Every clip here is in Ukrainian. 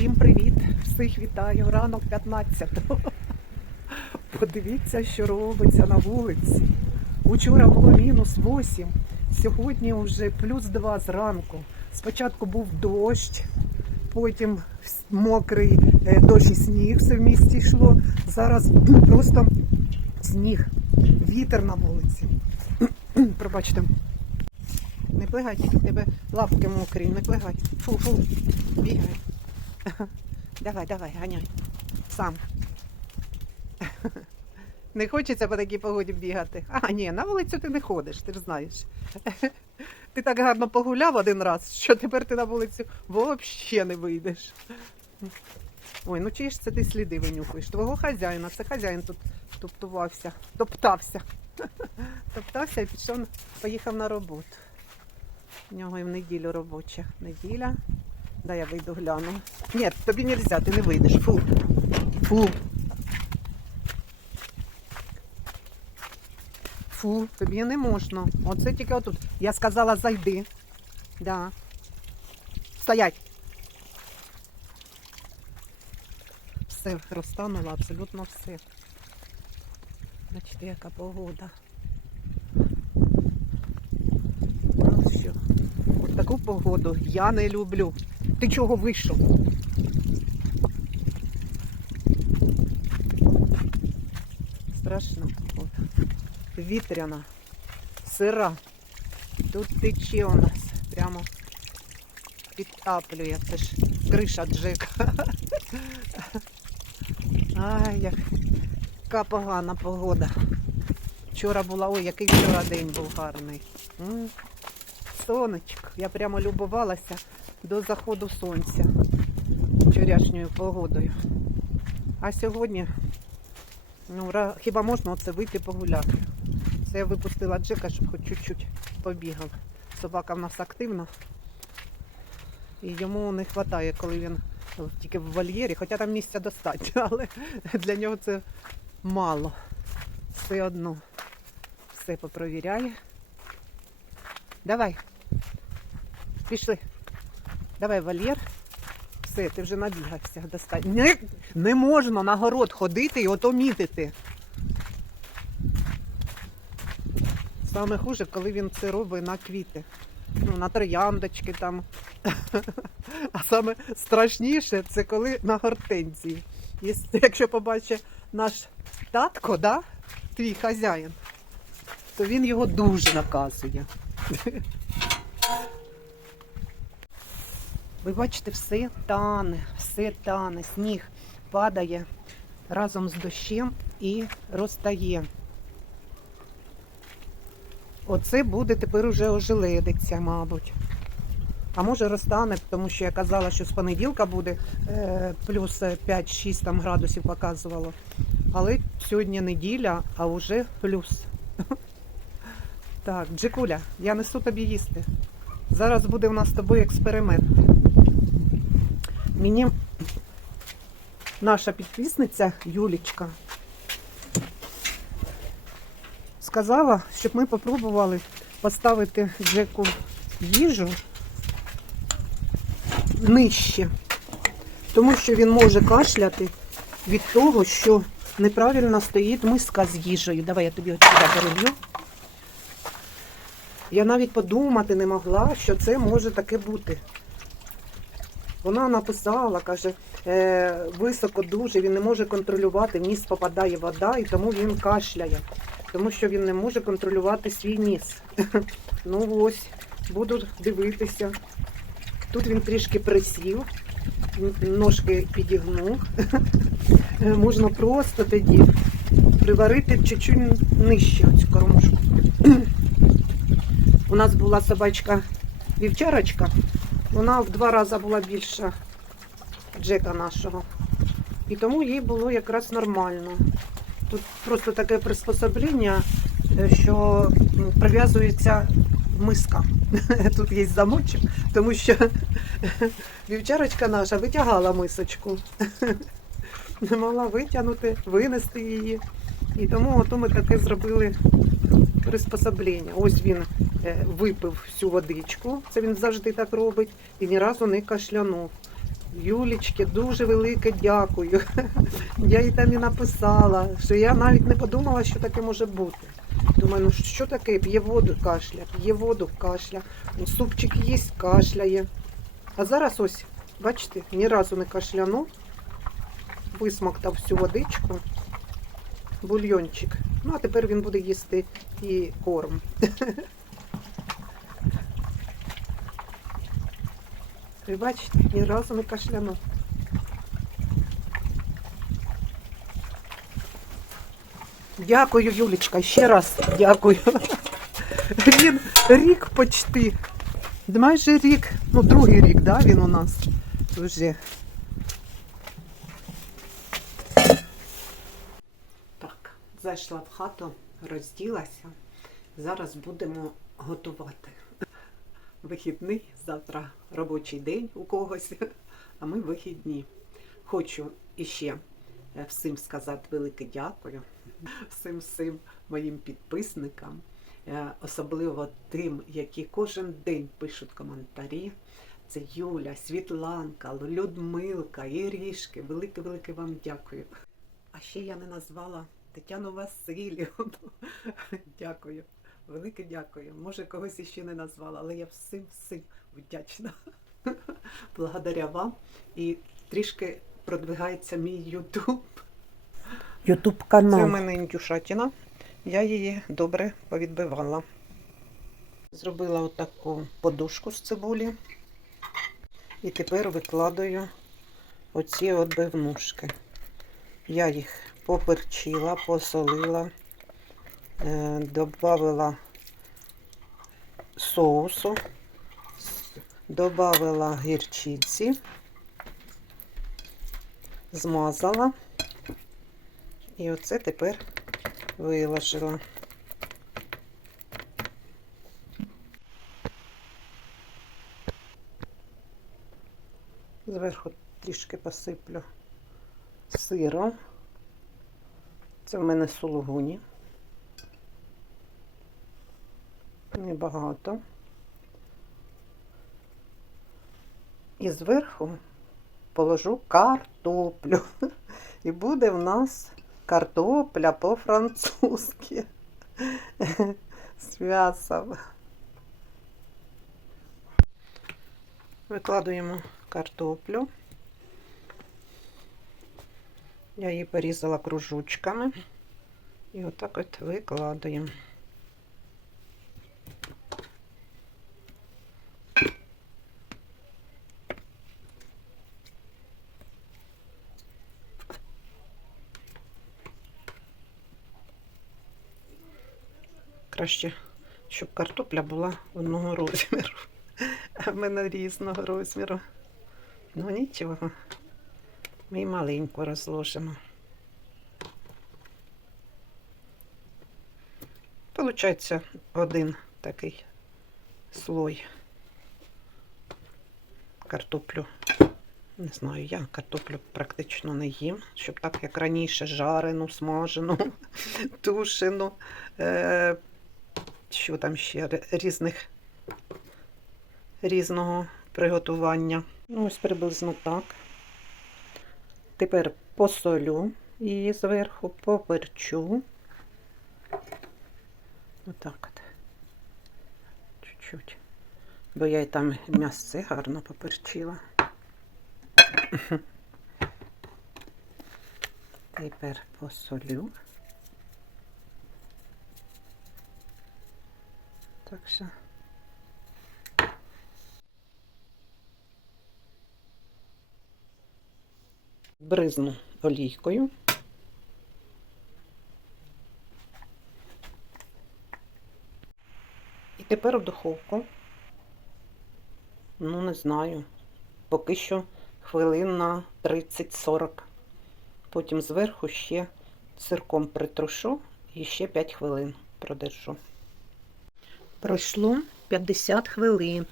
Всім привіт! Всіх вітаю! Ранок 15-го. Подивіться, що робиться на вулиці. Учора було -8, сьогодні вже +2 зранку. Спочатку був дощ, потім мокрий дощ і сніг, все в місті йшло. Зараз просто сніг, вітер на вулиці. Пробачте. Не плигай, в тебе лапки мокрі, не плигай. Фу, бігай. Давай, ганяй. Сам. Не хочеться по такій погоді бігати. А, ні, на вулицю ти не ходиш, ти ж знаєш. Ти так гарно погуляв один раз, що тепер ти на вулицю взагалі не вийдеш. Ой, ну чи ж це ти сліди винюхаєш? Твого хазяїна, це хазяїн тут топтався і поїхав на роботу. У нього і в неділю робоча неділя. Дай я вийду гляну. Ні, тобі не можна, ти не вийдеш. Фу, тобі не можна. Оце тільки отут. Я сказала, зайди. Да. Стоять. Все розтануло, абсолютно все. Бачите, яка погода. Ось що. Ось таку погоду я не люблю. Ти чого вийшов? Страшно. От. Вітряна, сира. Тут тече у нас. Прямо підтаплює. Це ж криша Джека. Ай, яка погана погода. Вчора була, ой, який вчора день був гарний. Сонечко. Я прямо любувалася до заходу сонця вчорашньою погодою. А сьогодні, ну, хіба можна оце вийти погуляти. Це я випустила Джека, щоб хоч чуть-чуть побігав. Собака в нас активна. І йому не вистачає, коли він тільки в вольєрі, хоча там місця достатньо, але для нього це мало. Все одно. Все попровіряє. Давай. Пішли. Давай вольєр. Все, ти вже набігався. Достатньо. Не можна на город ходити і ото мітити. Саме хуже, коли він це робить на квіти. Ну, на трояндочки там. А саме страшніше, це коли на гортензії. Якщо побачить наш татко, да, твій хазяїн, то він його дуже наказує. Ви бачите, все тане, сніг падає разом з дощем і розтає. Оце буде тепер уже ожеледиця, мабуть. А може розтане, тому що я казала, що з понеділка буде плюс 5-6 там градусів показувало. Але сьогодні неділя, а вже плюс. Так, Джекуля, я несу тобі їсти. Зараз буде у нас з тобою експеримент. Мені наша підписниця Юлічка сказала, щоб ми попробували поставити Джеку їжу нижче. Тому що він може кашляти від того, що неправильно стоїть миска з їжею. Давай я тобі от сюди переб'ю. Я навіть подумати не могла, що це може таке бути. Вона написала, каже, високо дуже, він не може контролювати, в ніс попадає вода, і тому він кашляє. Тому що він не може контролювати свій ніс. Ну ось, буду дивитися. Тут він трішки присів, ножки підігнув. Можна просто тоді приварити чуть-чуть нижче цю кормушку. У нас була собачка вівчарочка, вона в 2 рази була більша Джека нашого. І тому їй було якраз нормально. Тут просто таке приспособлення, що прив'язується миска. Тут є замочок, тому що вівчарочка наша витягала мисочку. Не могла витягнути, винести її. І тому ото ми таке зробили приспособлення. Ось він випив всю водичку, це він завжди так робить, і ні разу не кашлянув. Юлічки, дуже велике дякую. Я їй там і написала, що я навіть не подумала, що таке може бути. Думаю, ну що таке? П'є воду, кашля, п'є воду, кашля. Супчик їсть, кашляє. А зараз ось, бачите, ні разу не кашлянув. Висмоктав всю водичку. Бульйончик. Ну, а тепер він буде їсти і корм. Ви бачите, ні разу не кашлянув. Дякую, Юлічка, ще раз дякую. Він рік почти. Майже рік, ну другий рік, да, він у нас вже. Так, зайшла в хату, розділася. Зараз будемо готувати. Вихідний, завтра робочий день у когось, а ми вихідні. Хочу іще всім сказати велике дякую. Всім моїм підписникам, особливо тим, які кожен день пишуть коментарі. Це Юля, Світланка, Людмилка, Ірішки. Велике-велике вам дякую. А ще я не назвала Тетяну Васильівну. Дякую. Велике дякую. Може, когось іще не назвала, але я всім вдячна. Благодаря вам. І трішки продвигається мій Ютуб. Ютуб канал. Це в мене індюшатина. Я її добре повідбивала. Зробила отаку подушку з цибулі. І тепер викладаю оці отбивнушки. Я їх поперчила, посолила, додавала соусу, додавала гірчиці, змазала. І оце тепер виложила. Зверху трішки посиплю сиром. Це в мене сулугуні. Небагато. І зверху положу картоплю. І буде в нас картопля по-французьки. З м'ясом. Викладуємо картоплю. Я її порізала кружочками. І отак от викладаємо. Краще, щоб картопля була одного розміру. А в мене різного розміру. Ну нічого. Ми маленько розложимо. Получається один такий слой. Картоплю. Не знаю, я картоплю практично не їм, щоб так, як раніше, жарену, смажену, тушену, що там ще, різного приготування. Ну, ось приблизно так. Тепер посолю її зверху, поперчу. Отак от. Чуть-чуть. Бо я і там м'ясце гарно поперчила. Тепер посолю. Так що. Бризну олійкою. І тепер в духовку. Ну, не знаю. Поки що хвилин на 30-40. Потім зверху ще сирком притрушу і ще 5 хвилин продержу. Пройшло 50 хвилин.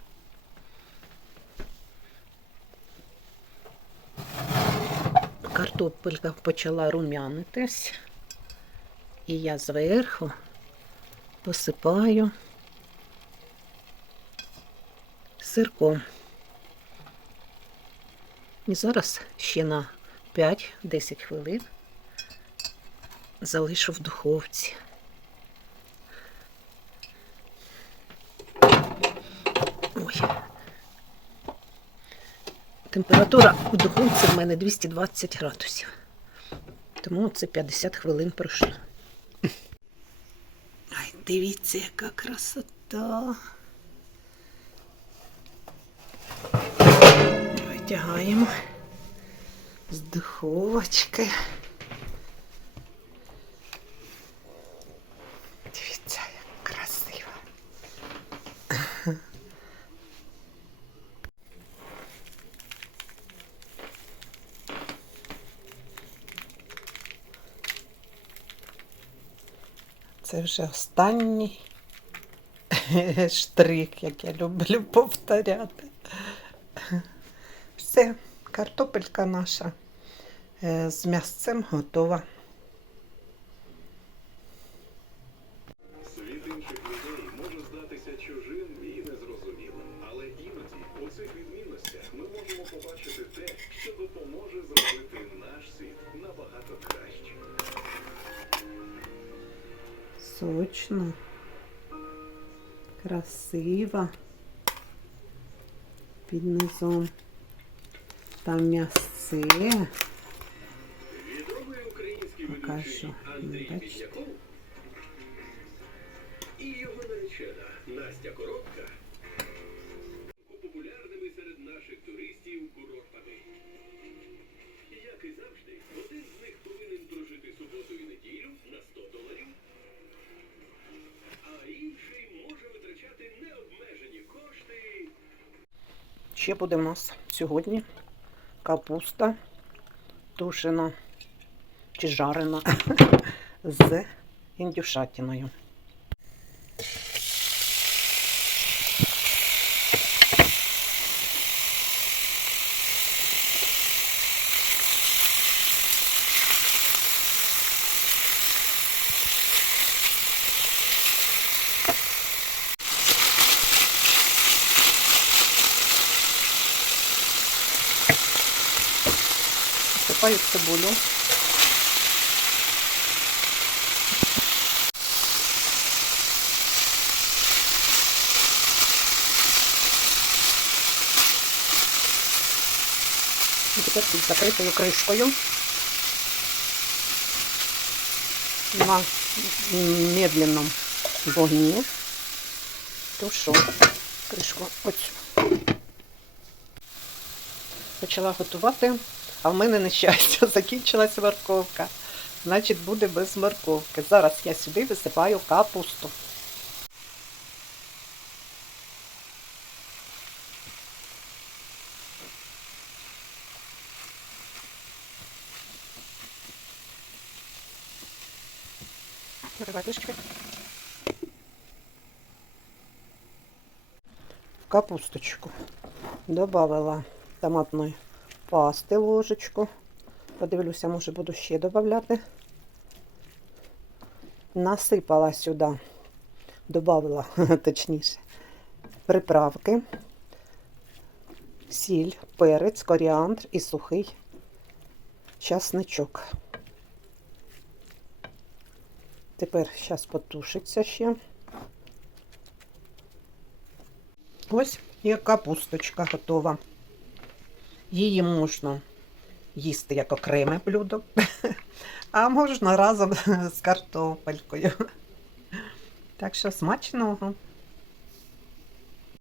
Картопелька почала рум'янитись. І я зверху посипаю сирком. І зараз ще на 5-10 хвилин залишу в духовці. Ой. Температура в духовці в мене 220 градусів. Тому це 50 хвилин пройшло. Ай, дивіться, яка красота. Витягаємо з духовочки. Дивіться, як красиво. Це вже останній штрих, як я люблю повторяти. Все, картопелька наша з м'ясцем готова. Світ інших людей може здатися чужим і незрозумілим. Але іноді у цих відмінностях ми можемо побачити те, що допоможе зробити наш світ набагато кращим. Сочно, красиво. Під низом там м'ясце. Відомий український Покажу. ведучий Андрій Бачите? Бідняков і його наречена Настя Коробка популярними серед наших туристів курортами. Як і завжди, один з них повинен прожити суботу і неділю на $100, а інший може витрачати необмежені кошти. Ще буде в нас сьогодні капуста тушена чи жарена з індюшатиною. Посипаю цибулю. І тепер під закритою кришкою на медленному вогні тушу кришку. Ось. Почала готувати, а в мене нещастя, закінчилась морковка. Значить, буде без морковки. Зараз я сюди висипаю капусту. Накривай кришечкою. Капусточку добавила томатної пасти ложечку. Подивлюся, може буду ще додавати. Насипала сюди, додавила, точніше, приправки, сіль, перець, коріандр і сухий часничок. Тепер зараз потушиться ще. Ось і капусточка готова. Її можна їсти як окреме блюдо, а можна разом з картопелькою. Так що смачного!